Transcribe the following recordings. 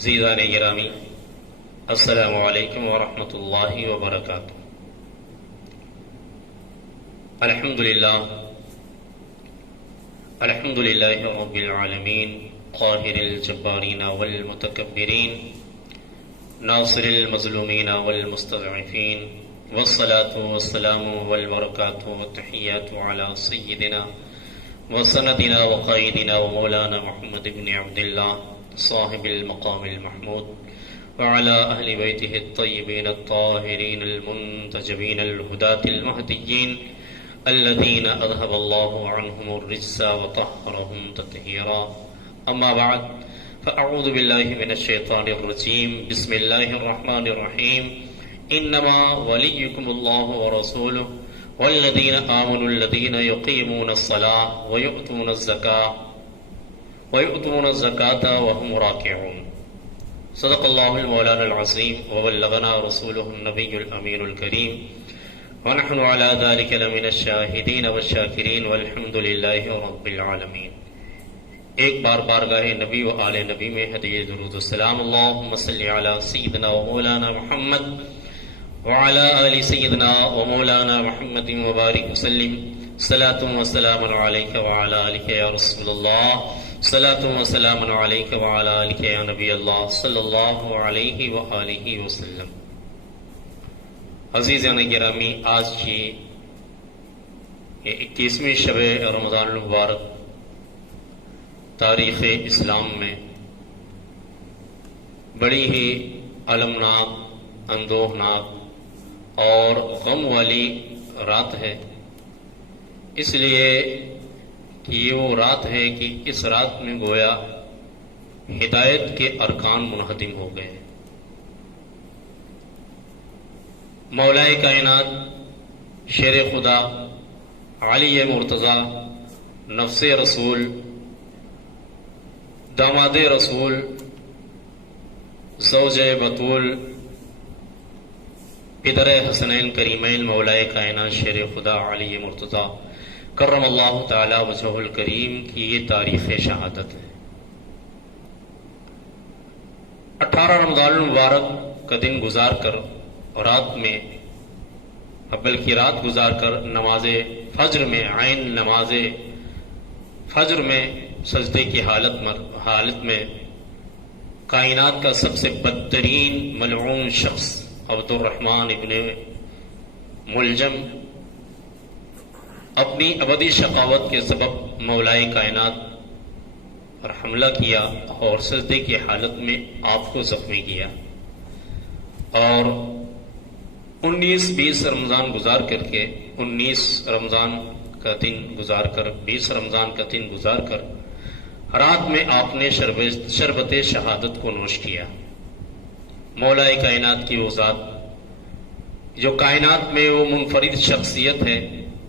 عزیزان گرامی، السلام علیکم ورحمۃ اللہ وبرکاتہ۔ الحمدللہ رب العالمین، قاہر الجبارین والمتکبرین، ناصر المظلومین والمستضعفین، والصلاة والسلام والبرکات والتحیات علی سیدنا وسندنا وقائدنا ومولانا محمد بن عبد اللہ صاحب المقام المحمود وعلى أهل بيته الطيبين الطاهرين المنتجبين الهداة المهديين الذين أذهب الله عنهم الرجس وطهرهم تطهيرا. أما بعد، فأعوذ بالله من الشيطان الرجيم. بسم الله الرحمن الرحيم. إنما وليكم الله ورسوله والذين آمنوا الذين يقيمون الصلاة ويؤتون الزكاة وهم راكعون. صدق اللہ المولانا العظیم وبلغنا رسوله النبی الامین الکریم ونحن على ذلك لمن الشاہدین والشاکرین والحمد للہ رب العالمین. ایک بار بارگاہ نبی و آل نبی میں ہدیہ درود السلام. اللہم صلی علی سیدنا و مولانا محمد وعلى آل سیدنا و مولانا محمد وبارک وسلم. صلاة و سلام علیک وعلى آلک یا رسول اللہ. صلاة و سلام علیک وعلی آلک یا نبی اللہ صلی اللہ علیہ وآلہ وسلم. عزیزان گرامی، آج کی 21ویں شب رمضان المبارک تاریخ اسلام میں بڑی ہی المناک، اندوہناک اور غم والی رات ہے. اس لیے کہ یہ وہ رات ہے کہ اس رات میں گویا ہدایت کے ارکان منہدم ہو گئے. مولائے کائنات، شیر خدا، علی مرتضی، نفس رسول، داماد رسول، زوج بطول، پدر حسنین کریمین، مولائے کائنات شیر خدا علی مرتضی کرم اللہ تعالی وجہہ الکریم کی یہ تاریخ شہادت ہے. 18 رمضان المبارک کا دن گزار کر، رات میں بلکہ رات گزار کر نماز فجر میں، عین نماز فجر میں سجدے کی حالت میں کائنات کا سب سے بدترین ملعون شخص عبد الرحمن ابن ملجم اپنی ابدی شقاوت کے سبب مولائے کائنات پر حملہ کیا اور سجدے کی حالت میں آپ کو زخمی کیا. اور 19-20 رمضان گزار کر کے 19 رمضان کا دن گزار کر 20 رمضان کا دن گزار کر رات میں آپ نے شربت شہادت کو نوش کیا. مولائے کائنات کی وہ ذات جو کائنات میں وہ منفرد شخصیت ہے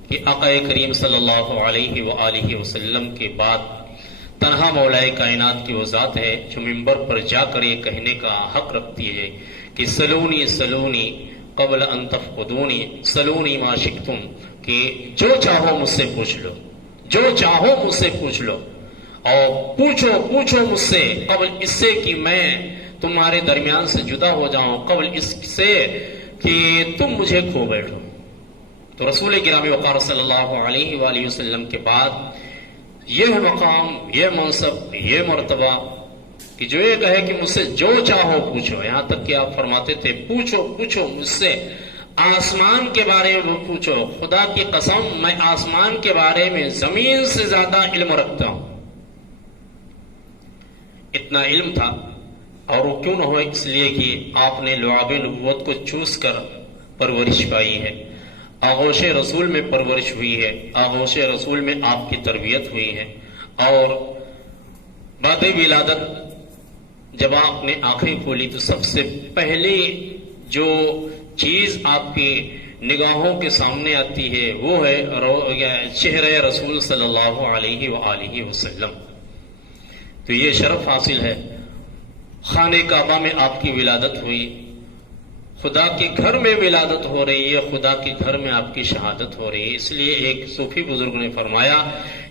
کہ آقا کریم صلی اللہ علیہ وآلہ وسلم کے بعد تنہا مولائے کائنات کی وہ ذات ہے جو منبر پر جا کر یہ کہنے کا حق رکھتی ہے کہ سلونی سلونی قبل ان تفقدونی، سلونی ما شئتم، کہ جو چاہو مجھ سے پوچھ لو، جو چاہو مجھ سے پوچھ لو، اور پوچھو مجھ سے قبل اس سے کہ میں تمہارے درمیان سے جدا ہو جاؤں، قبل اس سے کہ تم مجھے کھو بیٹھو. تو رسول گرامی وقار صلی اللہ علیہ وآلہ وسلم کے بعد یہ مقام، یہ منصب، یہ مرتبہ کہ جو یہ کہے کہ مجھ سے جو چاہو پوچھو. یہاں تک کہ آپ فرماتے تھے پوچھو مجھ سے آسمان کے بارے میں پوچھو، خدا کی قسم میں آسمان کے بارے میں زمین سے زیادہ علم رکھتا ہوں. اتنا علم تھا. اور وہ کیوں نہ ہو؟ اس لیے کہ آپ نے لعاب نبوت کو چوس کر پرورش پائی ہے، آغوش رسول میں پرورش ہوئی ہے، آغوش رسول میں آپ کی تربیت ہوئی ہے. اور بعد ولادت جب آپ نے آنکھیں کھولی تو سب سے پہلے جو چیز آپ کی نگاہوں کے سامنے آتی ہے وہ ہے چہرہ رسول صلی اللہ علیہ وآلہ وسلم. تو یہ شرف حاصل ہے. خانہ کعبہ میں آپ کی ولادت ہوئی، خدا کے گھر میں ولادت ہو رہی ہے، خدا کے گھر میں آپ کی شہادت ہو رہی ہے. اس لیے ایک صوفی بزرگ نے فرمایا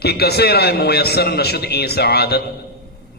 کہ کسے رائے میسر نشد این سعادت،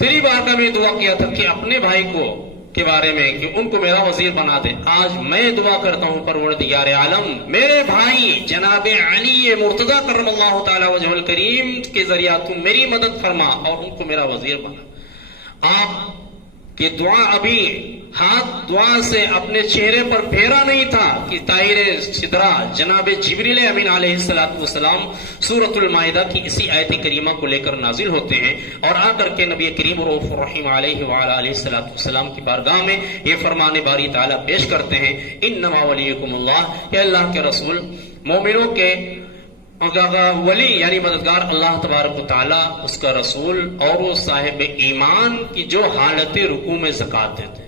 تیری بارگاہ میں دعا کیا تھا کہ اپنے بھائی کو کے بارے میں کہ ان کو میرا وزیر بنا دے. آج میں دعا کرتا ہوں پروردگار عالم میرے بھائی جناب علی مرتضی کرم اللہ تعالی وجہ الکریم کے ذریعہ تم میری مدد فرما اور ان کو میرا وزیر بنا. آپ کہ دعا ابھی ہاتھ دعا سے اپنے چہرے پر پھیرا نہیں تھا کہ طاہر سدرا جناب جبریل امین علیہ السلام سورۃ المائدہ کی اسی آیت کریمہ کو لے کر نازل ہوتے ہیں اور آ کر کے نبی کریم رؤوف الرحیم علیہ وعلیہ السلام کی بارگاہ میں یہ فرمان باری تعالیٰ پیش کرتے ہیں انما ولیکم اللہ، کہ اللہ کے رسول مومنوں کے ولی یعنی مددگار اللہ تبارک و تعالیٰ، اس کا رسول اور وہ صاحب ایمان کی جو حالت رکوع میں زکوٰۃ دیتے ہیں.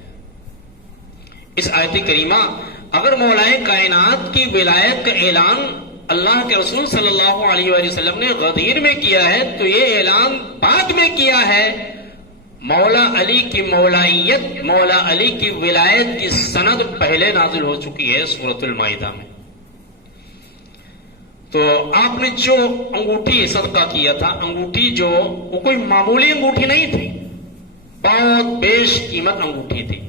اس آیت کریمہ اگر مولائے کائنات کی ولایت کا اعلان اللہ کے رسول صلی اللہ علیہ وآلہ وسلم نے غدیر میں کیا ہے تو یہ اعلان بعد میں کیا ہے. مولا علی کی مولائیت، مولا علی کی ولایت کی سند پہلے نازل ہو چکی ہے سورۃ المائدہ میں. تو آپ نے جو انگوٹھی صدقہ کیا تھا، انگوٹھی جو وہ کوئی معمولی انگوٹھی نہیں تھی، بہت بیش قیمت انگوٹھی تھی.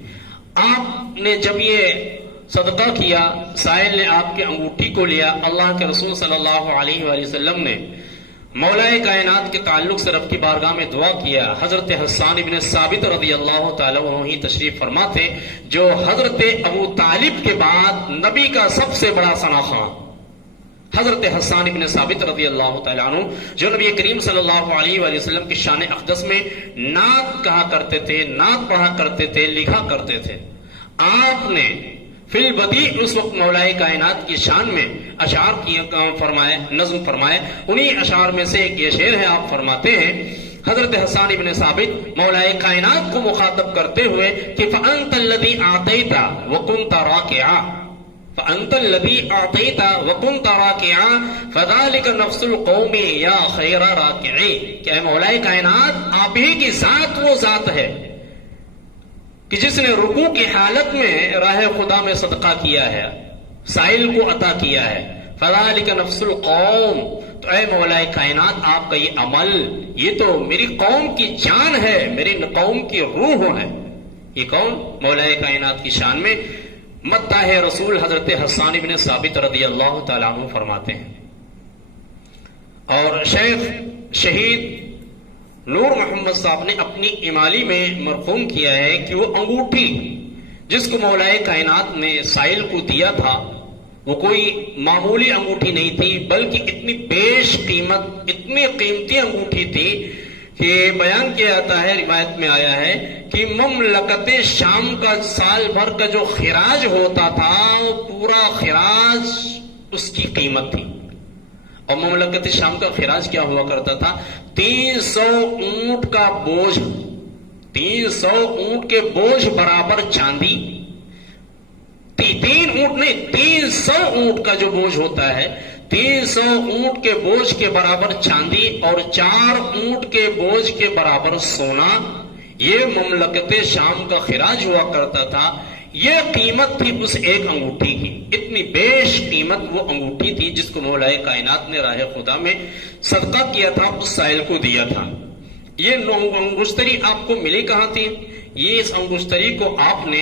آپ نے جب یہ صدقہ کیا، سائل نے آپ کے انگوٹھی کو لیا، اللہ کے رسول صلی اللہ علیہ وآلہ وسلم نے مولا کائنات کے تعلق سے رب کی بارگاہ میں دعا کیا. حضرت حسان ابن ثابت رضی اللہ تعالیٰ عنہ تشریف فرما تھے، جو حضرت ابو طالب کے بعد نبی کا سب سے بڑا ثنا خان. حضرت حسان ابن ثابت رضی اللہ تعالیٰ عنہ جو نبی کریم صلی اللہ علیہ وآلہ وسلم کی شان اقدس میں نعت کہا کرتے تھے، نعت پڑھا کرتے تھے، لکھا کرتے تھے. آپ نے فی البدیع اس وقت مولائے کائنات کی شان میں اشعار کی فرمائے، نظم فرمائے. انہی اشعار میں سے ایک یہ شعر ہے، آپ فرماتے ہیں حضرت حسان ابن ثابت مولائے کائنات کو مخاطب کرتے ہوئے کہ فَأَنْتَ الَّذِي أَعْطَيْتَ وَكُنْتَ رَاكِعًا فَأَنْتَ الَّذِي أَعْطَيْتَ وَكُنْتَ رَاكِعًا فَذَلِكَ نَفْسُ الْقَوْمِ يَا خَيْرَ رَاكِعِينَ. کہ اے مولائے کائنات، آپ ہی کی ذات وہ ذات ہے کہ جس نے رکوع کی حالت میں راہ خدا میں صدقہ کیا ہے، سائل کو عطا کیا ہے. فَذَلِكَ نَفْسُ الْقَوْمِ، تو اے مولائے کائنات آپ کا یہ عمل، یہ تو میری قوم کی جان ہے، میری قوم کی روح ہے. یہ کون؟ مولائے کائنات کی شان میں مداح رسول حضرت حسان ابن ثابت رضی اللہ تعالیٰ عنہ فرماتے ہیں. اور شیخ شہید نور محمد صاحب نے اپنی امالی میں مرقوم کیا ہے کہ وہ انگوٹھی جس کو مولائے کائنات نے سائل کو دیا تھا وہ کوئی معمولی انگوٹھی نہیں تھی، بلکہ اتنی بیش قیمت، اتنی قیمتی انگوٹھی تھی کہ بیان کیا جاتا ہے، روایت میں آیا ہے کہ مملکت شام کا سال بھر کا جو خراج ہوتا تھا وہ پورا خراج اس کی قیمت تھی. اور مملکت شام کا خراج کیا ہوا کرتا تھا؟ 300 اونٹ کا بوجھ، 300 اونٹ کے بوجھ برابر چاندی. 3 اونٹ نہیں، 300 اونٹ کا جو بوجھ ہوتا ہے، 300 اونٹ کے بوجھ کے برابر چاندی اور 4 اونٹ کے بوجھ کے برابر سونا، یہ مملکت شام کا خراج ہوا کرتا تھا. یہ قیمت تھی اس ایک انگوٹھی کی، اتنی بیش قیمت وہ انگوٹھی تھی جس کو مولائے کائنات نے راہ خدا میں صدقہ کیا تھا، اس سائل کو دیا تھا. یہ انگشتری آپ کو ملی کہاں تھی؟ یہ اس انگشتری کو آپ نے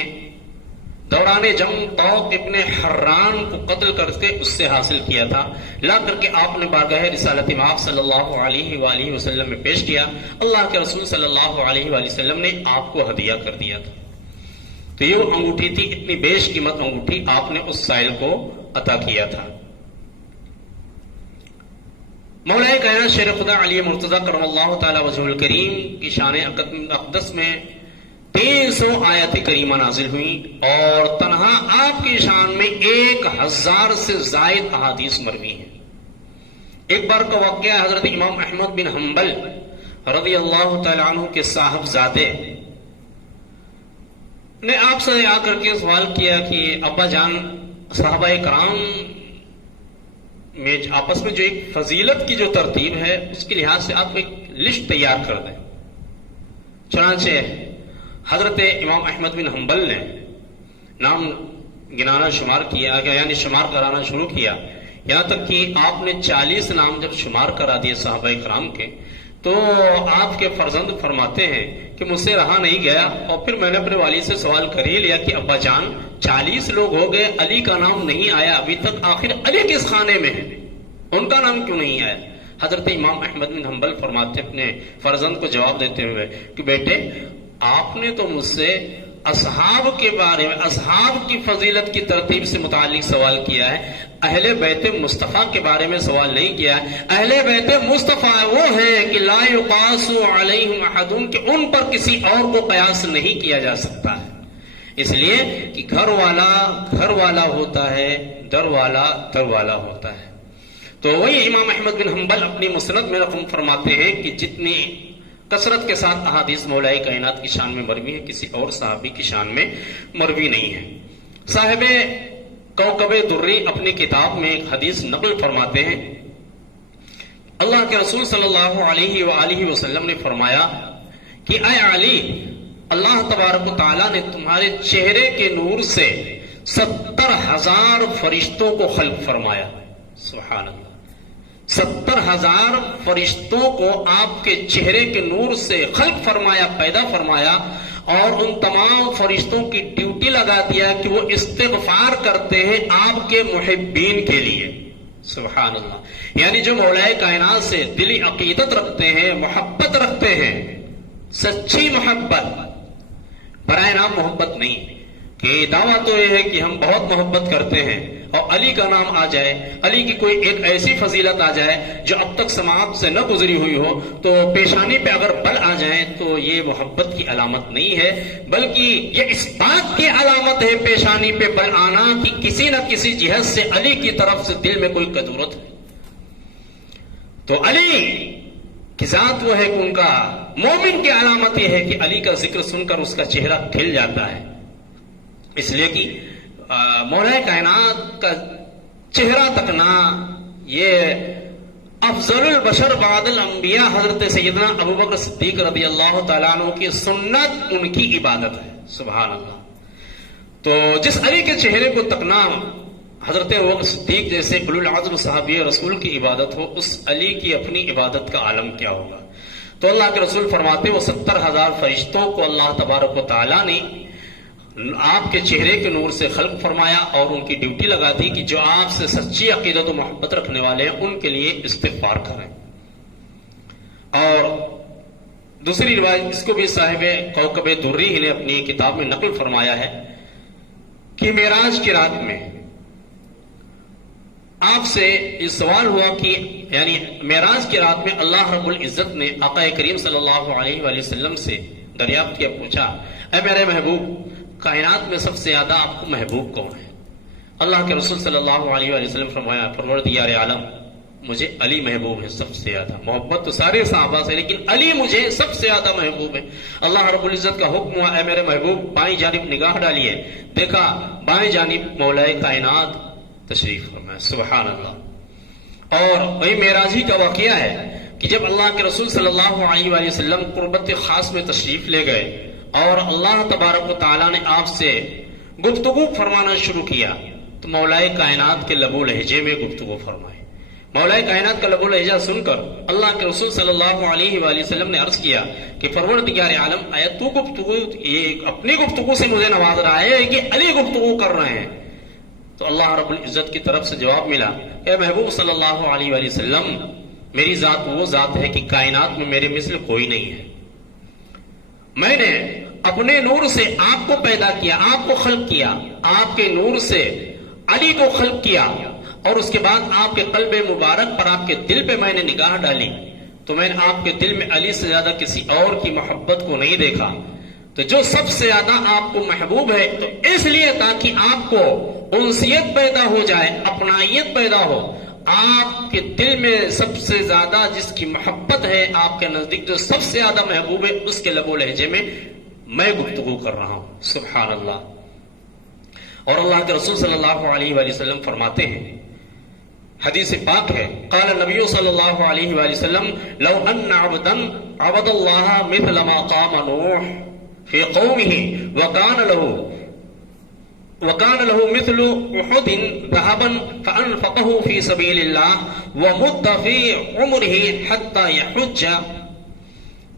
دوران جنگ طوق ابن حران کو قتل کر کے اس سے حاصل کیا تھا. لا کر کے آپ نے بارگاہ رسالت مآب صلی اللہ علیہ وآلہ وسلم میں پیش کیا. اللہ کے رسول صلی اللہ علیہ وآلہ وسلم نے آپ کو ہدیہ کر دیا تھا. تو یہ وہ انگوٹھی تھی، اتنی بیش قیمت انگوٹھی آپ نے اس سائل کو عطا کیا تھا. مولا کائنات شیر خدا علی مرتضی کرم اللہ تعالی وجہ الکریم کی شان اقدس میں 300 آیات کریمہ نازل ہوئی اور تنہا آپ کی شان میں 1000 سے زائد احادیث مروی ہیں. ایک بار کا واقعہ حضرت امام احمد بن حنبل رضی اللہ تعالی عنہ کے صاحبزادے نے آپ سے آ کر کے سوال کیا کہ ابا جان، صحابہ کرام میں آپس میں جو ایک فضیلت کی جو ترتیب ہے اس کے لحاظ سے آپ ایک لسٹ تیار کر دیں. چنانچہ حضرت امام احمد بن حنبل نے نام گنانا شمار کیا، یعنی شمار کرانا شروع کیا، یہاں تک کہ آپ نے 40 نام جب شمار کرا دیے صحابہ کرام کے، تو آپ کے فرزند فرماتے ہیں کہ مجھ سے رہا نہیں گیا، اور پھر میں نے اپنے والد سے سوال کر ہی لیا کہ ابا جان 40 لوگ ہو گئے، علی کا نام نہیں آیا ابھی تک، آخر علی کس خانے میں ہے، ان کا نام کیوں نہیں آیا؟ حضرت امام احمد بن حنبل فرماتے اپنے فرزند کو جواب دیتے ہوئے کہ بیٹے آپ نے تو مجھ سے اصحاب کے بارے میں، اصحاب کی فضیلت کی ترتیب سے متعلق سوال کیا ہے، اہل بیت مصطفیٰ کے بارے میں سوال نہیں کیا ہے۔ اہل بیت مصطفیٰ وہ ہے کہ لا یقاس علیہم احد، کہ ان پر کسی اور کو قیاس نہیں کیا جا سکتا ہے، اس لیے کہ گھر والا گھر والا ہوتا ہے، در والا در والا ہوتا ہے۔ تو وہی امام احمد بن حنبل اپنی مسند میں رقم فرماتے ہیں کہ جتنی کثرت کے ساتھ احادیث مولا کائنات کی شان میں مروی ہے، کسی اور صحابی کی شان میں مروی نہیں ہے۔ صاحب کوكب دری اپنی کتاب میں ایک حدیث نقل فرماتے ہیں، اللہ کے رسول صلی اللہ علیہ وآلہ وسلم نے فرمایا کہ اے علی، اللہ تبارک و تعالیٰ نے تمہارے چہرے کے نور سے 70,000 فرشتوں کو خلق فرمایا۔ سبحان اللہ، 70,000 فرشتوں کو آپ کے چہرے کے نور سے خلق فرمایا، پیدا فرمایا، اور ان تمام فرشتوں کی ڈیوٹی لگا دیا کہ وہ استغفار کرتے ہیں آپ کے محبین کے لیے۔ سبحان اللہ، یعنی جو مولا کائنات سے دلی عقیدت رکھتے ہیں، محبت رکھتے ہیں، سچی محبت، برائے نام محبت نہیں کہ دعویٰ تو یہ ہے کہ ہم بہت محبت کرتے ہیں، اور علی کا نام آ جائے، علی کی کوئی ایک ایسی فضیلت آ جائے جو اب تک سماعت سے نہ گزری ہوئی ہو، تو پیشانی پہ اگر بل آ جائیں تو یہ محبت کی علامت نہیں ہے، بلکہ یہ اس بات کی علامت ہے پیشانی پہ بل آنا کہ کسی نہ کسی جہت سے علی کی طرف سے دل میں کوئی قدورت ہے۔ تو علی کی ذات وہ ہے کہ ان کا مومن کی علامت یہ ہے کہ علی کا ذکر سن کر اس کا چہرہ کھل جاتا ہے، اس لیے کہ مولا کائنات کا چہرہ تکنا یہ افضل البشر بعد الانبیاء حضرت سیدنا ابوبکر صدیق رضی اللہ تعالیٰ عنہ کی سنت، ان کی عبادت ہے۔ سبحان اللہ۔ تو جس علی کے چہرے کو تکنا حضرت ابوبکر صدیق جیسے اولو العزم صحابی رسول کی عبادت ہو، اس علی کی اپنی عبادت کا عالم کیا ہوگا؟ تو اللہ کے رسول فرماتے وہ 70,000 فرشتوں کو اللہ تبارک و تعالیٰ نے آپ کے چہرے کے نور سے خلق فرمایا، اور ان کی ڈیوٹی لگا دی کہ جو آپ سے سچی عقیدت و محبت رکھنے والے ہیں ان کے لیے استغفار کریں۔ اور دوسری روایت اس کو بھی صاحب کوكب دری نے اپنی کتاب میں نقل فرمایا ہے کہ معراج کی رات میں آپ سے یہ سوال ہوا کہ یعنی معراج کی رات میں اللہ رب العزت نے آقا کریم صلی اللہ علیہ وآلہ وسلم سے دریافت کیا، پوچھا اے میرے محبوب، کائنات میں سب سے زیادہ آپ کو محبوب کون ہے؟ اللہ کے رسول صلی اللہ علیہ وآلہ وسلم فرمایا پروردگار عالم، مجھے علی محبوب ہے سب سے زیادہ، محبت تو سارے صحابہ سے لیکن علی مجھے سب سے زیادہ محبوب ہے۔ اللہ رب العزت کا حکم ہوا اے میرے محبوب بائیں جانب نگاہ ڈالیے، دیکھا بائیں جانب مولا کائنات تشریف فرمایا۔ سبحان اللہ۔ اور وہی معراجی کا واقعہ ہے کہ جب اللہ کے رسول صلی اللہ علیہ وآلہ وسلم قربت خاص میں تشریف لے گئے اور اللہ تبارک و تعالیٰ نے آپ سے گفتگو فرمانا شروع کیا، تو مولا کائنات کے لب و لہجے میں گفتگو فرمائے۔ مولا کائنات کا لب و لہجہ سن کر اللہ کے رسول صلی اللہ علیہ وآلہ وسلم نے عرض کیا کہ پروردگار عالم، آیا تو گفتگو یہ اپنی گفتگو سے مجھے نواز رہا ہے کہ علی گفتگو کر رہے ہیں؟ تو اللہ رب العزت کی طرف سے جواب ملا کہ محبوب صلی اللہ علیہ وآلہ وسلم، میری ذات وہ ذات ہے کہ کائنات میں میرے مثل کوئی نہیں ہے، میں نے اپنے نور سے آپ کو پیدا کیا، آپ کو خلق کیا، آپ کے نور سے علی کو خلق کیا، اور اس کے بعد آپ کے قلب مبارک پر، آپ کے دل پہ میں نے نگاہ ڈالی تو میں نے آپ کے دل میں علی سے زیادہ کسی اور کی محبت کو نہیں دیکھا۔ تو جو سب سے زیادہ آپ کو محبوب ہے تو اس لیے تاکہ آپ کو انسیت پیدا ہو جائے، اپنائیت پیدا ہو، آپ کے دل میں سب سے زیادہ جس کی محبت ہے آپ کے نزدیک جو سب سے زیادہ محبوب ہے، اس کے لب و لہجے میں گفتگو کر رہا ہوں۔ سبحان اللہ۔ اور اللہ کے رسول صلی اللہ علیہ وآلہ وسلم فرماتے ہیں، حدیث پاک ہے، قال النبی صلی اللہ علیہ وآلہ وسلم لو ان عبدا عبد اللہ مثل ما قام نوح فی قومه وكان له مثل احد ذهبا فانفقه في سبيل الله ومد في عمره حتى يحج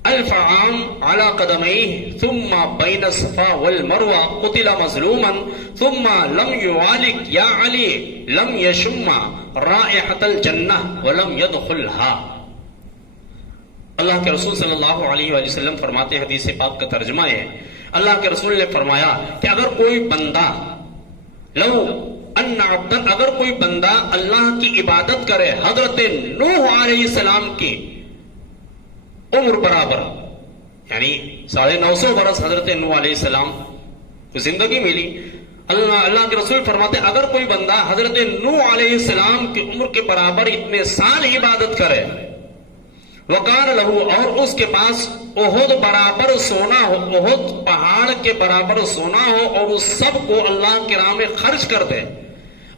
الفعام على قدميه ثم بين الصفا والمروة قتل مظلوما ثم لم يعالج يا علي لم يشم رائحة الجنة ولم يدخلها. اللہ کے رسول صلی اللہ علیہ وآلہ وسلم فرماتے ہیں، حدیث پاک کا ترجمہ ہے، اللہ کے رسول نے فرمایا کہ اگر کوئی بندہ لو ان عبدا، اگر کوئی بندہ اللہ کی عبادت کرے حضرت نوح علیہ السلام کی عمر برابر، یعنی 950 برس حضرت نوح علیہ السلام کو زندگی ملی، اللہ کے رسول فرماتے ہیں اگر کوئی بندہ حضرت نوح علیہ السلام کی عمر کے برابر اتنے سال عبادت کرے، وقال له، اور اس کے پاس احد برابر سونا ہو، احد پہاڑ کے برابر سونا ہو، اور اس سب کو اللہ کی راہ میں خرچ کر دے،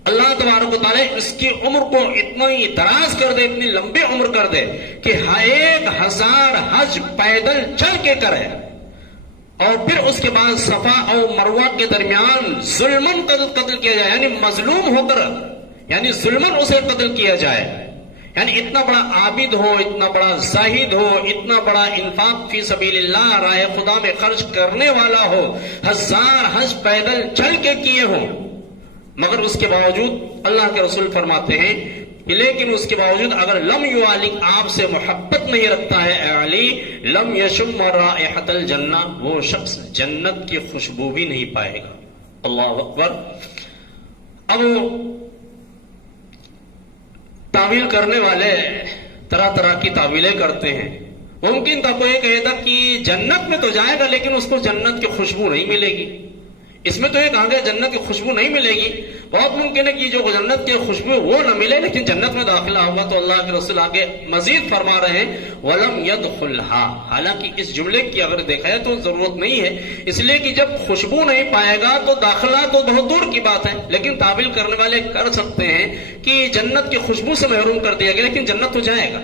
اللہ تبارک و تعالیٰ اس کی عمر کو اتنی دراز کر دے، اتنی لمبی عمر کر دے کہ 1000 حج پیدل چل کے کرے، اور پھر اس کے بعد صفا اور مروہ کے درمیان ظلمن قتل کیا جائے، یعنی مظلوم ہو کر، یعنی ظلمن اسے قتل کیا جائے، یعنی اتنا بڑا عابد ہو، اتنا بڑا زاہد ہو، اتنا بڑا انفاق فی سبیل اللہ راہ خدا میں خرچ کرنے والا ہو، 1000 حج پیدل چل کے کیے ہوں، مگر اس کے باوجود اللہ کے رسول فرماتے ہیں لیکن اس کے باوجود اگر لم یعالج، آپ سے محبت نہیں رکھتا ہے اے علی، لم یشم رائحۃ الجنہ، وہ شخص جنت کی خوشبو بھی نہیں پائے گا. اللہ اکبر. اب تعویل کرنے والے طرح طرح کی تعویلیں کرتے ہیں. ممکن تھا کوئی کہے تھا کہ جنت میں تو جائے گا لیکن اس کو جنت کی خوشبو نہیں ملے گی. اس میں تو یہ کہا گیا جنت کی خوشبو نہیں ملے گی. بہت ممکن ہے کہ جو جنت کی خوشبو وہ نہ ملے لیکن جنت میں داخلہ ہوگا. تو اللہ کے رسول آگے مزید فرما رہے ہیں وَلَمْ يَدْخُلْهَا. حالانکہ اس جملے کی اگر دیکھا ہے تو ضرورت نہیں ہے، اس لیے کہ جب خوشبو نہیں پائے گا تو داخلہ تو بہت دور کی بات ہے. لیکن تعویل کرنے والے کر سکتے ہیں کہ جنت کی خوشبو سے محروم کر دیا گیا لیکن جنت تو جائے گا.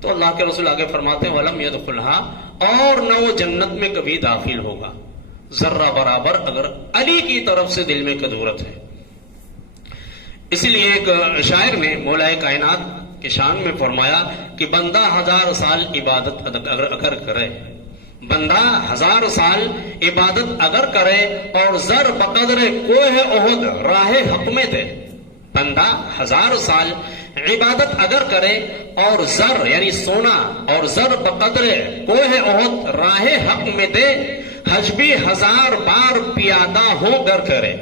تو اللہ کے رسول آگے فرماتے ہیں وَلَمْ يَدْخُلْهَا، اور نہ وہ جنت میں کبھی داخل ہوگا ذرہ برابر اگر علی کی طرف سے دل میں کدورت ہے. اسی لیے ایک شاعر نے مولا کائنات کے شان میں فرمایا کہ بندہ 1000 سال عبادت اگر کرے، بندہ 1000 سال عبادت اگر کرے اور زر بقدر کوہ احد راہ حق میں دے، بندہ 1000 سال عبادت اگر کرے اور زر یعنی سونا اور زر بقدر کوہ احد راہ حق میں دے، حج بھی 1000 بار پیادہ ہو کر کرے.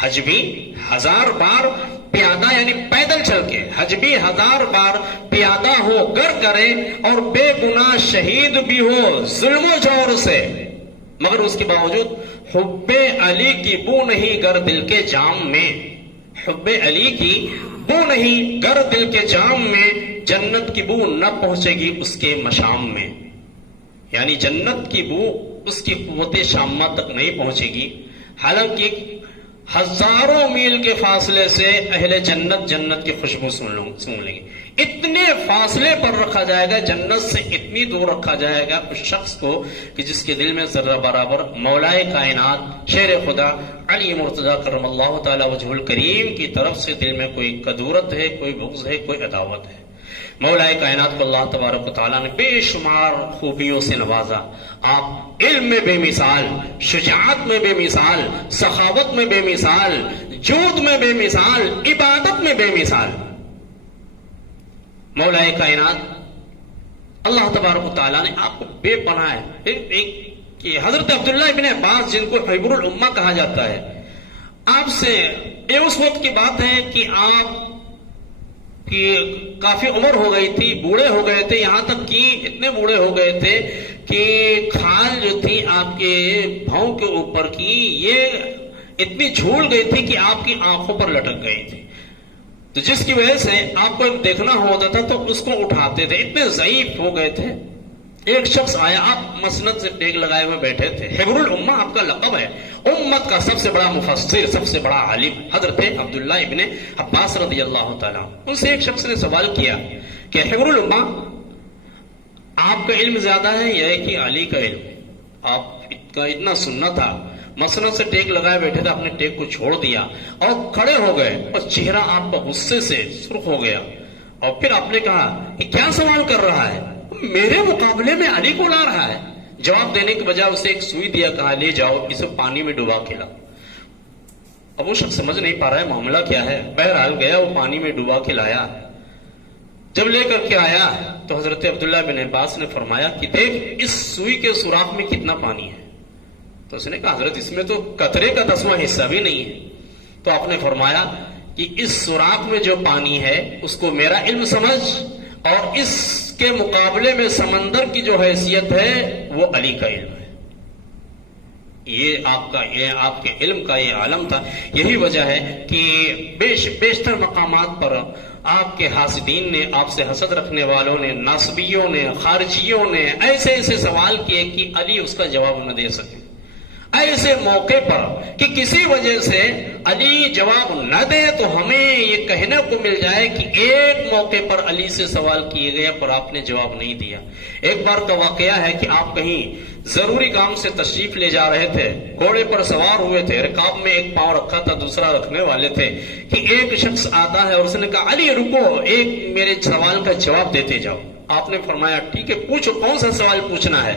حج بھی 1000 بار پیادہ یعنی پیدل چل کے، حج بھی 1000 بار پیادہ ہو کر کرے، اور بے گناہ شہید بھی ہو ظلم و جور سے، مگر اس کے باوجود حب علی کی بو نہیں گر دل کے جام میں، حب علی کی بو نہیں گر دل کے جام میں، جنت کی بو نہ پہنچے گی اس کے مشام میں. یعنی جنت کی بو اس کی قوت شامہ تک نہیں پہنچے گی، حالانکہ ہزاروں میل کے فاصلے سے اہل جنت جنت کی خوشبو سن لیں گے. اتنے فاصلے پر رکھا جائے گا، جنت سے اتنی دور رکھا جائے گا اس شخص کو کہ جس کے دل میں ذرہ برابر مولائے کائنات شیر خدا علی مرتضیٰ کرم اللہ تعالی وجہ الکریم کی طرف سے دل میں کوئی کدورت ہے، کوئی بغض ہے، کوئی عداوت ہے. مولائے کائنات کو اللہ تبارک و تعالیٰ نے بے شمار خوبیوں سے نوازا. آپ علم میں بے مثال، شجاعت میں بے مثال، سخاوت میں بے مثال، جود میں بے مثال، عبادت میں بے مثال. مولائے کائنات اللہ تبارک و تعالیٰ نے آپ کو بے پناہ ہے. حضرت عبداللہ ابن عباس جن کو حبر الامہ کہا جاتا ہے، آپ سے یہ اس وقت کی بات ہے کہ آپ کہ کافی عمر ہو گئی تھی، بوڑھے ہو گئے تھے، یہاں تک کہ اتنے بوڑھے ہو گئے تھے کہ کھال جو تھی آپ کے بھاؤں کے اوپر کی یہ اتنی جھول گئی تھی کہ آپ کی آنکھوں پر لٹک گئی تھی. تو جس کی وجہ سے آپ کو ایک دیکھنا ہوتا تھا تو اس کو اٹھاتے تھے، اتنے ضعیف ہو گئے تھے. ایک شخص آیا، آپ مسند سے ٹیک لگائے ہوئے بیٹھے تھے. حبر الامہ آپ کا لقب ہے، امت کا سب سے بڑا مفسر، سب سے بڑا عالم حضرت عبداللہ ابن عباس رضی اللہ تعالیٰ. ان سے ایک شخص نے سوال کیا کہ حبر الامہ آپ کا علم زیادہ ہے یا کہ علی کا علم؟ آپ کا اتنا سننا تھا، مسند سے ٹیک لگائے بیٹھے تھے، آپ نے ٹیک کو چھوڑ دیا اور کھڑے ہو گئے اور چہرہ آپ کا غصے سے سرخ ہو گیا. اور پھر آپ نے کہا کہ کیا سوال کر رہا ہے؟ میرے مقابلے میں علی کو لا رہا ہے. جواب دینے کے بجائے اسے ایک سوئی دیا, کہا لے جاؤ اسے پانی میں ڈبا کے لاؤ. اب وہ شخص سمجھ نہیں پا رہا ہے معاملہ کیا ہے. بہرحال گیا, وہ پانی میں ڈبا کے لایا. جب لے کر کے آیا تو حضرت عبداللہ بن عباس نے فرمایا کہ دیکھ اس سوئی کے سوراخ میں کتنا پانی ہے. تو اس نے کہا حضرت اس میں تو قطرے کا 10واں حصہ بھی نہیں ہے. تو آپ نے فرمایا کہ اس سوراخ میں جو پانی ہے اس کو میرا علم سمجھ, اور اس کے مقابلے میں سمندر کی جو حیثیت ہے وہ علی کا علم ہے. یہ آپ کے علم کا یہ عالم تھا. یہی وجہ ہے کہ بیشتر مقامات پر آپ کے حاسدین نے, آپ سے حسد رکھنے والوں نے, ناصبیوں نے, خارجیوں نے ایسے ایسے سوال کیے کہ علی اس کا جواب نہ دے سکے. ایسے موقع پر کہ کسی وجہ سے علی جواب نہ دے تو ہمیں یہ کہنے کو مل جائے کہ ایک موقع پر علی سے سوال کیے گئے پر آپ نے جواب نہیں دیا. ایک بار کا واقعہ ہے کہ آپ کہیں ضروری کام سے تشریف لے جا رہے تھے, گھوڑے پر سوار ہوئے تھے, رکاب میں ایک پاؤں رکھا تھا, دوسرا رکھنے والے تھے, کہ ایک شخص آتا ہے اور اس نے کہا علی رکو, ایک میرے سوال کا جواب دیتے جاؤ. آپ نے فرمایا ٹھیک ہے پوچھو کون سا سوال پوچھنا ہے.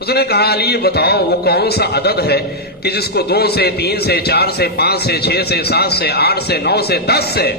اس نے کہا علی یہ بتاؤ وہ کون سا عدد ہے کہ جس کو 2 سے 3 سے 4 سے 5 سے 6 سے 7 سے 8 سے 9 سے 10 سے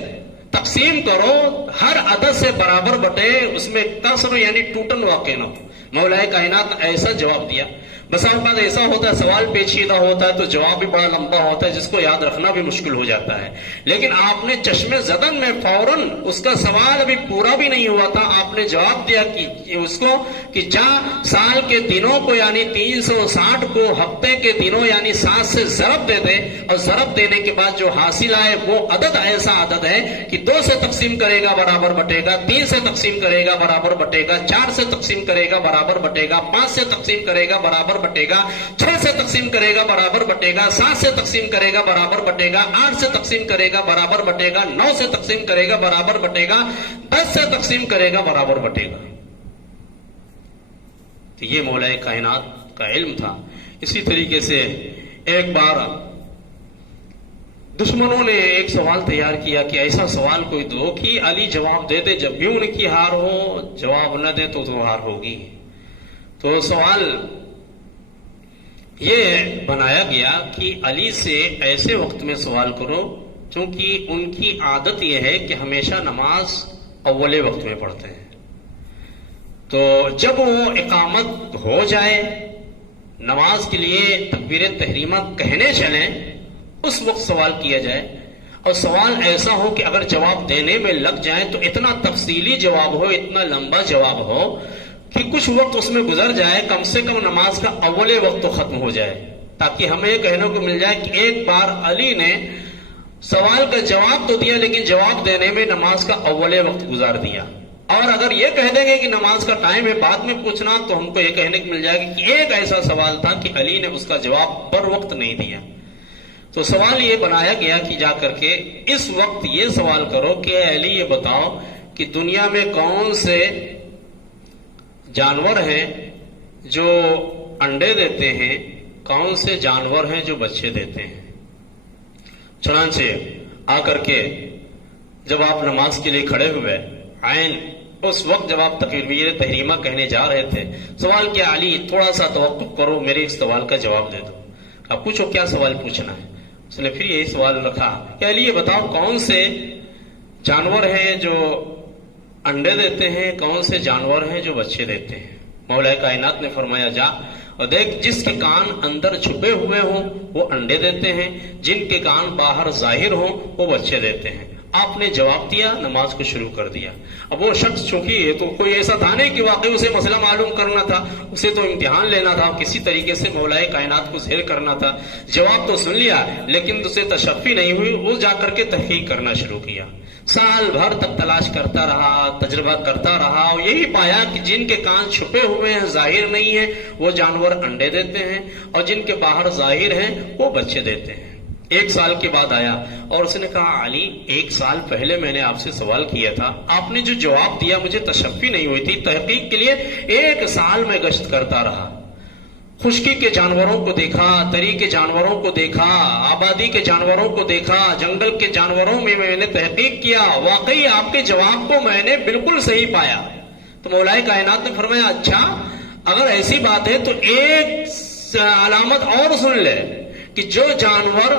تقسیم کرو, ہر عدد سے برابر بٹے, اس میں کسر یعنی ٹوٹن واقع نہ ہو. مولا کائنات ایسا جواب دیا. بس اوقات ایسا ہوتا ہے سوال پیچیدہ ہوتا ہے تو جواب بھی بڑا لمبا ہوتا ہے جس کو یاد رکھنا بھی مشکل ہو جاتا ہے. لیکن آپ نے چشمے زدن میں فوراً, اس کا سوال ابھی پورا بھی نہیں ہوا تھا, آپ نے جواب دیا کہ اس کو کہ جا سال کے دنوں کو یعنی 360 کو ہفتے کے دنوں یعنی 7 سے ضرب دے دے, اور ضرب دینے کے بعد جو حاصل آئے وہ عدد ایسا عدد ہے کہ 2 سے تقسیم کرے گا برابر بٹے گا, 3 سے تقسیم کرے گا برابر بٹے گا, 4 سے تقسیم کرے گا برابر بٹے گا, 5 سے تقسیم کرے گا برابر بٹے گا, 6 سے تقسیم کرے گا برابر بٹے گا, 7 سے تقسیم کرے گا برابر بٹے گا, 8 سے تقسیم کرے گا برابر بٹے گا, 9 سے تقسیم کرے گا برابر بٹے گا, 10 سے تقسیم کرے گا برابر بٹے گا. تو یہ مولا کائنات کا علم تھا. اسی طریقے سے ایک بار دشمنوں نے ایک سوال تیار کیا کہ ایسا سوال کوئی دو کہ علی جواب دے دے, جب بھی ان کی ہار ہو, جواب نہ دے تو ہار ہوگی. تو سوال یہ بنایا گیا کہ علی سے ایسے وقت میں سوال کرو چونکہ ان کی عادت یہ ہے کہ ہمیشہ نماز اول وقت میں پڑھتے ہیں. تو جب وہ اقامت ہو جائے, نماز کے لیے تکبیر تحریمہ کہنے چلیں, اس وقت سوال کیا جائے. اور سوال ایسا ہو کہ اگر جواب دینے میں لگ جائیں تو اتنا تفصیلی جواب ہو, اتنا لمبا جواب ہو کہ کچھ وقت اس میں گزر جائے, کم سے کم نماز کا اول وقت تو ختم ہو جائے, تاکہ ہمیں یہ کہنے کو مل جائے کہ ایک بار علی نے سوال کا جواب تو دیا لیکن جواب دینے میں نماز کا اول وقت گزار دیا. اور اگر یہ کہہ دیں گے کہ نماز کا ٹائم ہے بعد میں پوچھنا, تو ہم کو یہ کہنے کو مل جائے گا کہ ایک ایسا سوال تھا کہ علی نے اس کا جواب پر وقت نہیں دیا. تو سوال یہ بنایا گیا کہ جا کر کے اس وقت یہ سوال کرو کہ اے علی یہ بتاؤ کہ دنیا میں کون سے جانور ہیں جو انڈے دیتے ہیں, کون سے جانور ہیں جو بچے دیتے ہیں. چنانچہ آ کر کے جب آپ نماز کے لیے کھڑے ہوئے, عین اس وقت جب آپ تکبیر تحریمہ کہنے جا رہے تھے, سوال کیا علی تھوڑا سا توقف کرو, میرے اس سوال کا جواب دے دو. آپ پوچھو کیا سوال پوچھنا ہے. اس نے پھر یہی سوال رکھا کہ علی یہ بتاؤ کون سے جانور ہیں جو انڈے دیتے ہیں, کون سے جانور ہیں جو بچے دیتے ہیں. مولا کائنات نے فرمایا جا اور دیکھ, جس کے کان اندر چھپے ہوئے ہوں وہ انڈے دیتے ہیں, جن کے کان باہر ظاہر ہوں وہ بچے دیتے ہیں. آپ نے جواب دیا, نماز کو شروع کر دیا. اب وہ شخص چونکہ تو کوئی ایسا تھا نہیں کہ واقعی اسے مسئلہ معلوم کرنا تھا, اسے تو امتحان لینا تھا, کسی طریقے سے مولا کائنات کو ظاہر کرنا تھا. جواب تو سن لیا لیکن اسے تشفی نہیں ہوئی, وہ جا کر کے تحقیق کرنا شروع کیا. سال بھر تک تلاش کرتا رہا, تجربہ کرتا رہا, اور یہی پایا کہ جن کے کان چھپے ہوئے ہیں, ظاہر نہیں ہیں, وہ جانور انڈے دیتے ہیں, اور جن کے باہر ظاہر ہیں وہ بچے دیتے ہیں. 1 سال کے بعد آیا اور اس نے کہا علی 1 سال پہلے میں نے آپ سے سوال کیا تھا, آپ نے جو جواب دیا مجھے تشفی نہیں ہوئی تھی. تحقیق کے لیے 1 سال میں گشت کرتا رہا, خشکی کے جانوروں کو دیکھا, تری کے جانوروں کو دیکھا, آبادی کے جانوروں کو دیکھا, جنگل کے جانوروں میں نے تحقیق کیا, واقعی آپ کے جواب کو میں نے بالکل صحیح پایا. تو مولائے کائنات نے فرمایا اچھا اگر ایسی بات ہے تو ایک علامت اور سن لے کہ جو جانور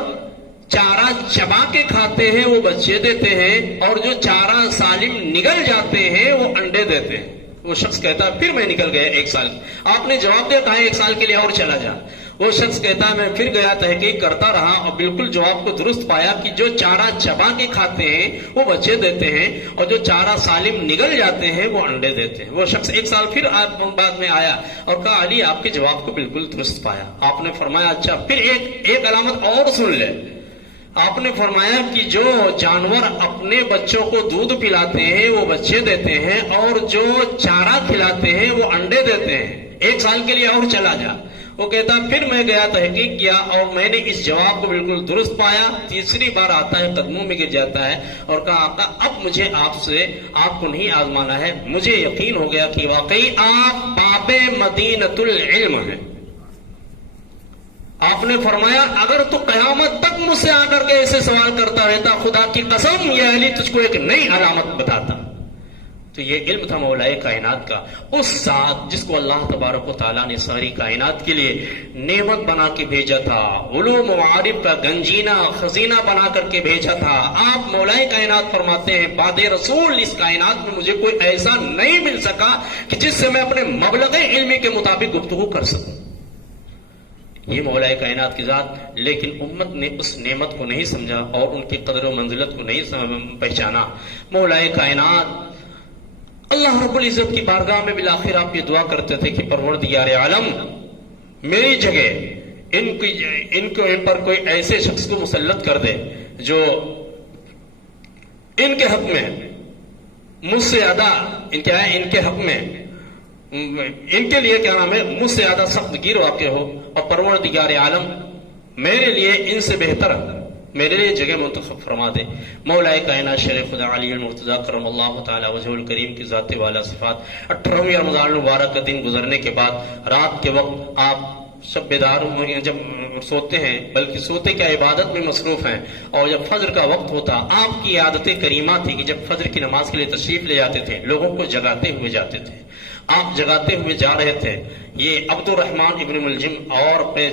چارہ چبا کے کھاتے ہیں وہ بچے دیتے ہیں اور جو چارہ سالم نگل جاتے ہیں وہ انڈے دیتے ہیں. وہ شخص کہتا ہے پھر میں نکل گیا 1 سال. آپ نے جواب دیا کہا 1 سال کے لیے اور چلا جا. وہ شخص کہتا ہے میں پھر گیا تحقیق کرتا رہا اور بالکل جواب کو درست پایا کہ جو چارہ چبا کے کھاتے ہیں وہ بچے دیتے ہیں اور جو چارہ سالم نگل جاتے ہیں وہ انڈے دیتے ہیں. وہ شخص 1 سال پھر بعد میں آیا اور کہا علی آپ کے جواب کو بالکل درست پایا. آپ نے فرمایا اچھا پھر ایک علامت اور سن لے. آپ نے فرمایا کہ جو جانور اپنے بچوں کو دودھ پلاتے ہیں وہ بچے دیتے ہیں اور جو چارہ کھلاتے ہیں وہ انڈے دیتے ہیں. 1 سال کے لیے اور چلا جا. وہ کہتا پھر میں گیا تحقیق کیا اور میں نے اس جواب کو بالکل درست پایا. تیسری بار آتا ہے قدموں میں گر جاتا ہے اور کہا آقا اب مجھے آپ کو نہیں آزمانا ہے. مجھے یقین ہو گیا کہ واقعی آپ باب مدینۃ العلم ہیں. آپ نے فرمایا اگر تو قیامت تک مجھ سے آ کر کے ایسے سوال کرتا رہتا خدا کی قسم یہ علی تجھ کو ایک نئی علامت بتاتا. تو یہ علم تھا مولائے کائنات کا. اس ذات جس کو اللہ تبارک و تعالیٰ نے ساری کائنات کے لیے نعمت بنا کے بھیجا تھا, علوم و معارف کا گنجینہ خزینہ بنا کر کے بھیجا تھا. آپ مولائے کائنات فرماتے ہیں بعد رسول اس کائنات میں مجھے کوئی ایسا نہیں مل سکا کہ جس سے میں اپنے مبلغ علمی کے مطابق گفتگو کر سکوں. یہ مولائے کائنات کی ذات. لیکن امت نے اس نعمت کو نہیں سمجھا اور ان کی قدر و منزلت کو نہیں پہچانا. مولائے کائنات اللہ رب العزت کی بارگاہ میں بالآخر آپ یہ دعا کرتے تھے کہ پروردگار عالم میری جگہ ان پر کوئی ایسے شخص کو مسلط کر دے جو ان کے حق میں مجھ سے زیادہ ان کے حق میں ان کے لیے کیا نام ہے مجھ سے زیادہ سخت گیر واقع ہو اور پروردگار عالم میرے لیے ان سے بہتر میرے لیے جگہ منتخب فرما دے. مولا کائنات شیر خدا علی المرتضی کرم اللہ تعالی وجہ الکریم کی ذات والا صفات 18ویں رمضان المبارک کا دن گزرنے کے بعد رات کے وقت آپ سب بیدار جب سوتے ہیں بلکہ سوتے کیا عبادت میں مصروف ہیں اور جب فجر کا وقت ہوتا آپ کی عادت کریمہ تھی کہ جب فجر کی نماز کے لیے تشریف لے جاتے تھے لوگوں کو جگاتے ہوئے جاتے تھے. آپ جگاتے ہوئے جا رہے تھے. یہ عبد الرحمن ابن ملجم اور اپنے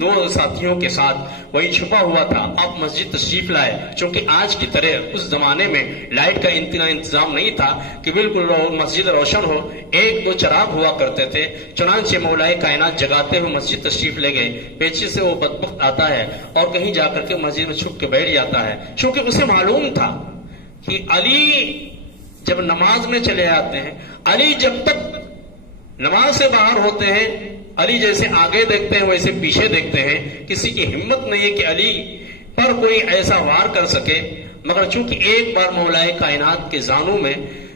2 ساتھیوں کے ساتھ وہی چھپا ہوا تھا. آپ مسجد تشریف لائے. چونکہ آج کی طرح اس زمانے میں لائٹ کا انتظام نہیں تھا کہ بالکل مسجد روشن ہو. 1-2 چراغ ہوا کرتے تھے. چنانچہ مولائے کائنات جگاتے ہوئے مسجد تشریف لے گئے. پیچھے سے وہ بدبخت آتا ہے اور کہیں جا کر کے مسجد میں چھپ کے بیٹھ جاتا ہے. چونکہ اسے معلوم تھا کہ علی جب نماز میں چلے آتے ہیں, علی جب تک نماز سے باہر ہوتے ہیں علی جیسے آگے دیکھتے ہیں ویسے پیچھے دیکھتے ہیں. کسی کی ہمت نہیں ہے کہ علی پر کوئی ایسا وار کر سکے. مگر چونکہ ایک بار مولائے کائنات کے زانوں میں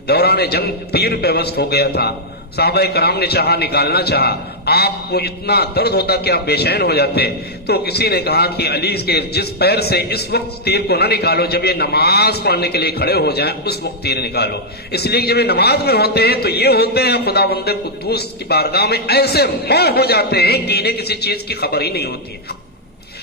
دوران جنگ تیر پیوست ہو گیا تھا. صحابہ کرام نے چاہا نکالنا چاہا. آپ کو اتنا درد ہوتا کہ آپ بے چین ہو جاتے. تو کسی نے کہا کہ علی کے جس پیر سے اس وقت تیر کو نہ نکالو, جب یہ نماز پڑھنے کے لیے کھڑے ہو جائیں اس وقت تیر نکالو. اس لیے جب یہ نماز میں ہوتے ہیں تو یہ ہوتے ہیں خدا بند قدوس کی بارگاہ میں ایسے موہ ہو جاتے ہیں کہ انہیں کسی چیز کی خبر ہی نہیں ہوتی ہے.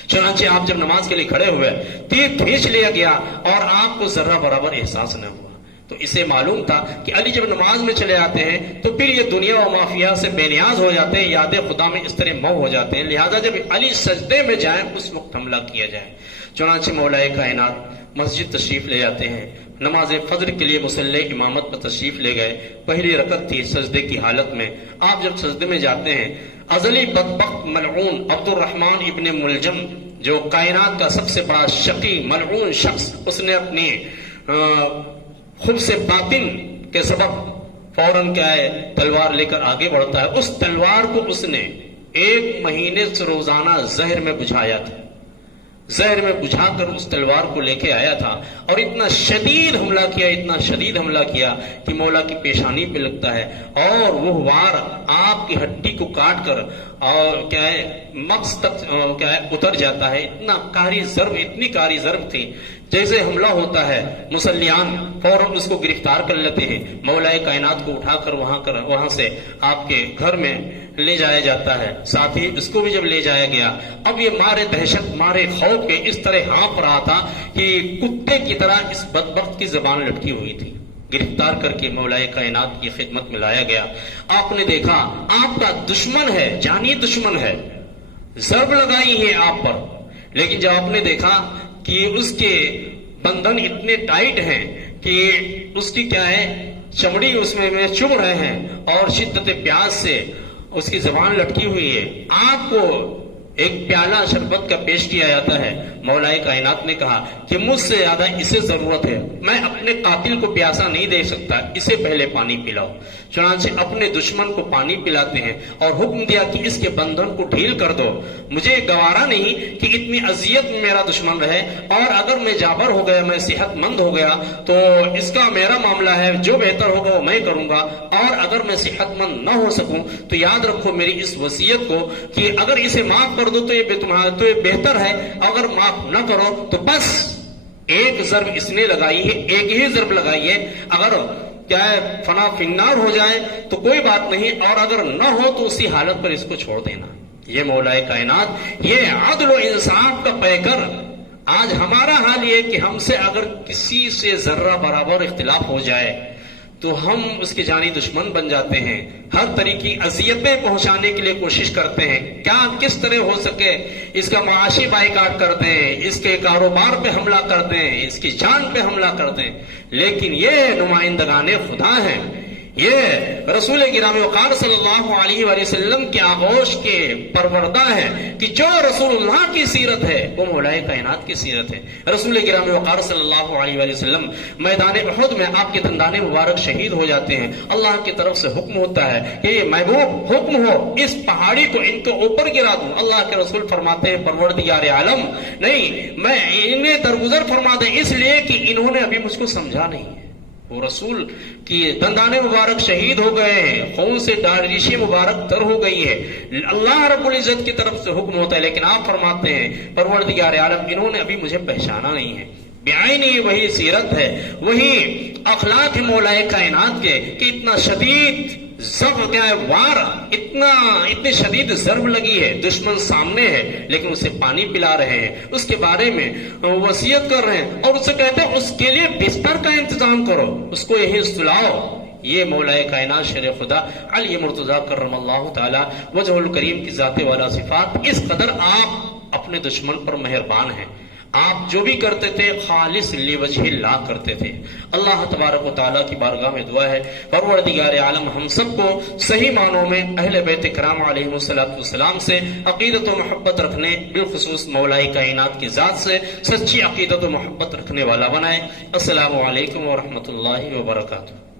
چنانچہ آپ جب نماز کے لیے کھڑے ہوئے تیر کھینچ لیا گیا اور آپ کو ذرہ برابر احساس نہ ہوا. تو اسے معلوم تھا کہ علی جب نماز میں چلے آتے ہیں تو پھر یہ دنیا و مافیا سے بے نیاز ہو جاتے ہیں, یاد خدا میں اس طرح مو ہو جاتے ہیں. لہذا جب علی سجدے میں جائیں اس وقت حملہ کیا جائے. چنانچہ مولائے کائنات مسجد تشریف لے جاتے ہیں. نماز فجر کے لیے مصلی امامت پر تشریف لے گئے. پہلی رکعت تھی سجدے کی حالت میں. آپ جب سجدے میں جاتے ہیں ازلی بدبخت ملعون عبد الرحمن ابن ملجم جو کائنات کا سب سے بڑا شقی ملعون شخص, اس نے اپنی خود سے باطن کے سبب فوراً کیا ہے تلوار لے کر آگے بڑھتا ہے. اس تلوار کو اس نے 1 مہینے سے روزانہ زہر میں بجھایا تھا. زہر میں بجھا کر اس تلوار کو لے کے آیا تھا اور اتنا شدید حملہ کیا کہ مولا کی پیشانی پہ لگتا ہے اور وہ وار آپ کی ہڈی کو کاٹ کر اور کیا ہے مغز تک کیا ہے اتر جاتا ہے. اتنی کاری ضرب تھی. جیسے حملہ ہوتا ہے مصلیان فوراً اس کو گرفتار کر لیتے ہیں. مولا کائنات کو اٹھا کر وہاں سے آپ کے گھر میں لے جایا جاتا ہے. ساتھ ہی اس کو بھی جب لے جایا گیا اب یہ مارے دہشت مارے خوف کے اس طرح ہانپ رہا تھا کہ کتے کی طرح اس بدبخت کی زبان لٹکی ہوئی تھی. گرفتار کر کے مولائے کائنات کی خدمت میں لایا گیا. آپ نے دیکھا آپ کا دشمن ہے، جانی دشمن ہے، ضرب لگائی ہے آپ پر، لیکن جب آپ نے دیکھا کہ اس کے بندھن اتنے ٹائٹ ہیں کہ اس کی کیا ہے چمڑی اس میں چبھ رہے ہیں اور شدت پیاس سے اس کی زبان لٹکی ہوئی ہے، آپ کو ایک پیالہ شربت کا پیش کیا جاتا ہے. مولا کائنات نے کہا کہ مجھ سے زیادہ اسے ضرورت ہے، میں اپنے قاتل کو پیاسا نہیں دے سکتا، اسے پہلے پانی پلاؤ. چنانچہ اپنے دشمن کو پانی پلاتے ہیں اور حکم دیا کہ اس کے بندھن کو ڈھیل کر دو، مجھے گوارا نہیں کہ اتنی اذیت میں میرا دشمن رہے، اور اگر میں جابر ہو گیا، میں صحت مند ہو گیا تو اس کا میرا معاملہ ہے، جو بہتر ہوگا وہ میں کروں گا، اور اگر میں صحت مند نہ ہو سکوں تو یاد رکھو میری اس وصیت کو کہ اگر اسے معاف کر دو تو یہ بہتر ہے، اگر معاف نہ کرو تو بس ایک ضرب اس نے لگائی ہے، ایک ہی ضرب لگائی ہے، اگر کیا ہے فنا فنار ہو جائے تو کوئی بات نہیں، اور اگر نہ ہو تو اسی حالت پر اس کو چھوڑ دینا. یہ مولا کائنات، یہ عدل و انصاف کا پیکر. آج ہمارا حال یہ کہ ہم سے اگر کسی سے ذرہ برابر اختلاف ہو جائے تو ہم اس کے جانی دشمن بن جاتے ہیں، ہر طرح کی اذیتیں پہنچانے کے لیے کوشش کرتے ہیں، کیا کس طرح ہو سکے اس کا معاشی بائیکاٹ کرتے ہیں، اس کے کاروبار پہ حملہ کرتے ہیں، اس کی جان پہ حملہ کرتے ہیں. لیکن یہ نمائندگان خدا ہیں، یہ رسول گرامی وقار صلی اللہ علیہ وآلہ وسلم کے آغوش کے پروردہ ہے کہ جو رسول اللہ کی سیرت ہے وہ مولا کائنات کی سیرت ہے. رسول گرامی وقار صلی اللہ علیہ وآلہ وسلم میدان احد میں آپ کے دندان مبارک شہید ہو جاتے ہیں. اللہ کی طرف سے حکم ہوتا ہے کہ یہ محبوب حکم ہو اس پہاڑی کو ان کے اوپر گرا دوں. اللہ کے رسول فرماتے ہیں پروردگار عالم نہیں، میں انہیں درگزر فرما دیں اس لیے کہ انہوں نے ابھی مجھ کو سمجھا نہیں ہے. وہ رسول کی دندانے مبارک شہید ہو گئے ہیں، خون سے ریشیں مبارک تر ہو گئی ہے، اللہ رب العزت کی طرف سے حکم ہوتا ہے، لیکن آپ فرماتے ہیں پروردگار عالم انہوں نے ابھی مجھے پہچانا نہیں ہے. بعینی وہی سیرت ہے، وہی اخلاق ہے مولا کائنات کے کہ اتنا شدید وار، اتنی شدید ضرب لگی ہے، دشمن سامنے ہے لیکن اسے پانی پلا رہے ہیں، اس کے بارے میں وصیت کر رہے ہیں اور اسے کہتے ہیں اس کے لیے بستر کا انتظام کرو، اس کو یہیں سلاؤ. یہ مولا کائنات شیر خدا علی مرتضی کرم اللہ تعالی وجہ الکریم کی ذات والا صفات، اس قدر آپ اپنے دشمن پر مہربان ہیں. آپ جو بھی کرتے تھے خالص لوجہ اللہ کرتے تھے. اللہ تبارک و تعالیٰ کی بارگاہ میں دعا ہے پروردگار عالم ہم سب کو صحیح معنوں میں اہل بیت کرام علیہ السلام سے عقیدت و محبت رکھنے، بالخصوص مولا کائنات کی ذات سے سچی عقیدت و محبت رکھنے والا بنائے. السلام علیکم ورحمۃ اللہ وبرکاتہ.